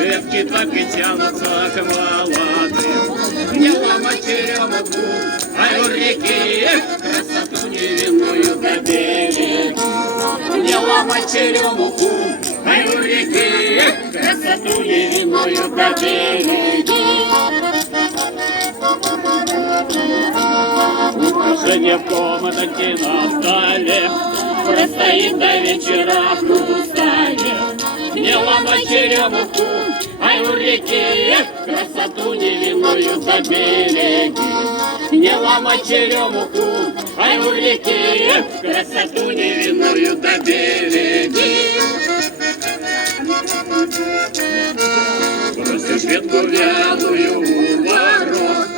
Ветки так и тянутся к молодым. Не ломать черемуху, ай у реки, красоту невинную до берега. Не ломать черемуху, ай у реки, красоту невинную до берега. Украшение в комнате на столе простоит до вечера в хрустале. Не ломай черемуху, ай у реки, красоту невинную забереги. Не ломай черемуху, ай у реки, красоту невинную добереги. Бросишь ветку вялую у ворот,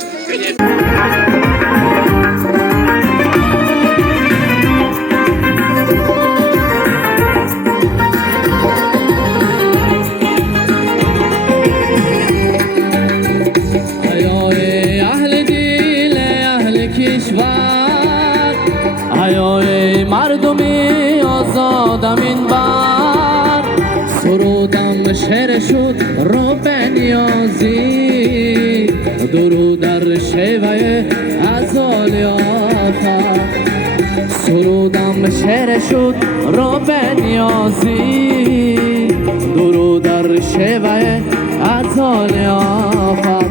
مردمی آزادم این بر سرودم شعر شد رو به نیازی درود در شیوه ازالی آفر سرودم شعر شد رو به نیازی درود در شیوه ازالی آفر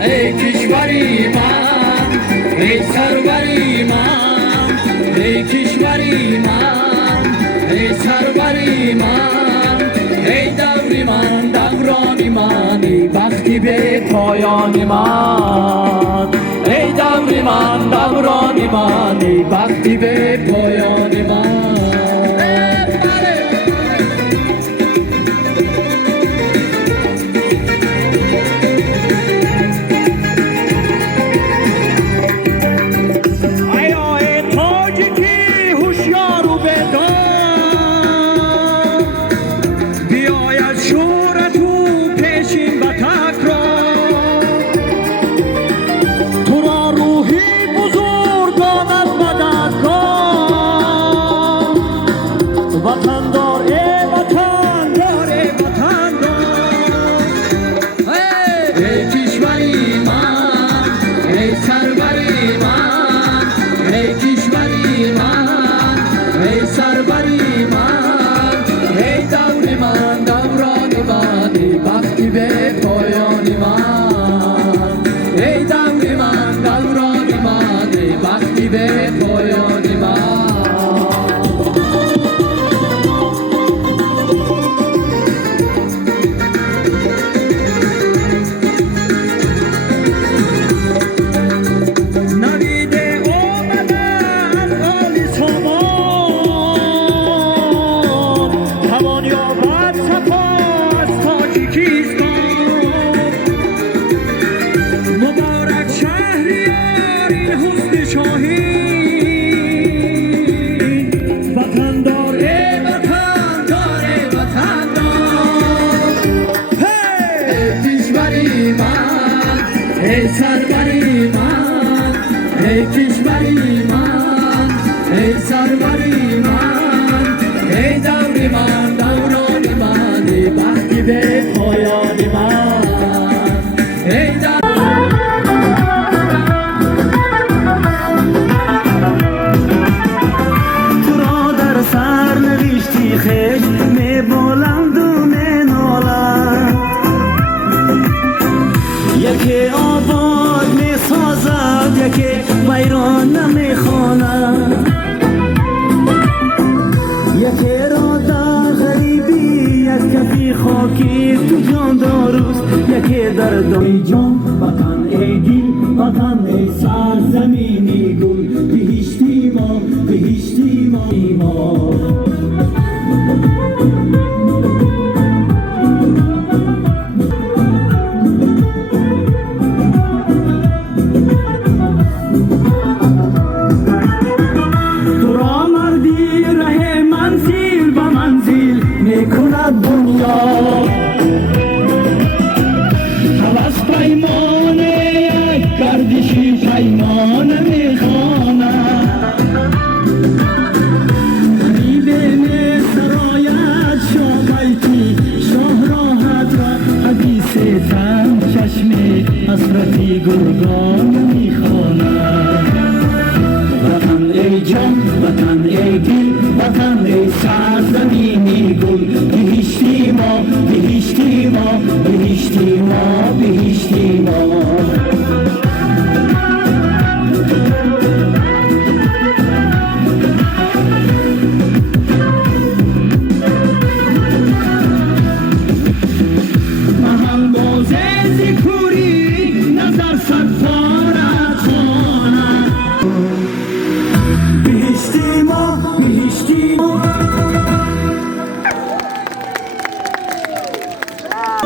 ای کشوری من ای سروری من ای کشوری من ای سروری من ای دوری من دورانی من ای بختی به پایانی من ای دوری من دورانی من ای بختی به پایانی من ای سروری من ای کشوری من ای سروری من ای دوری من دورانی من ای بختی به پایانی من ای تو را در سر نوشتی خشت می بلند و می نالند یکی آباد می سازد یکی بیران نمی خواند یکی را در غریبی یک کفی خاکی تو جان داروست یکی در دای جان وطن ای دل وطن ای سرزمینی گل بهشتی ما سرزمینی گل بهشتی ما بهشتی ما بهشتی ما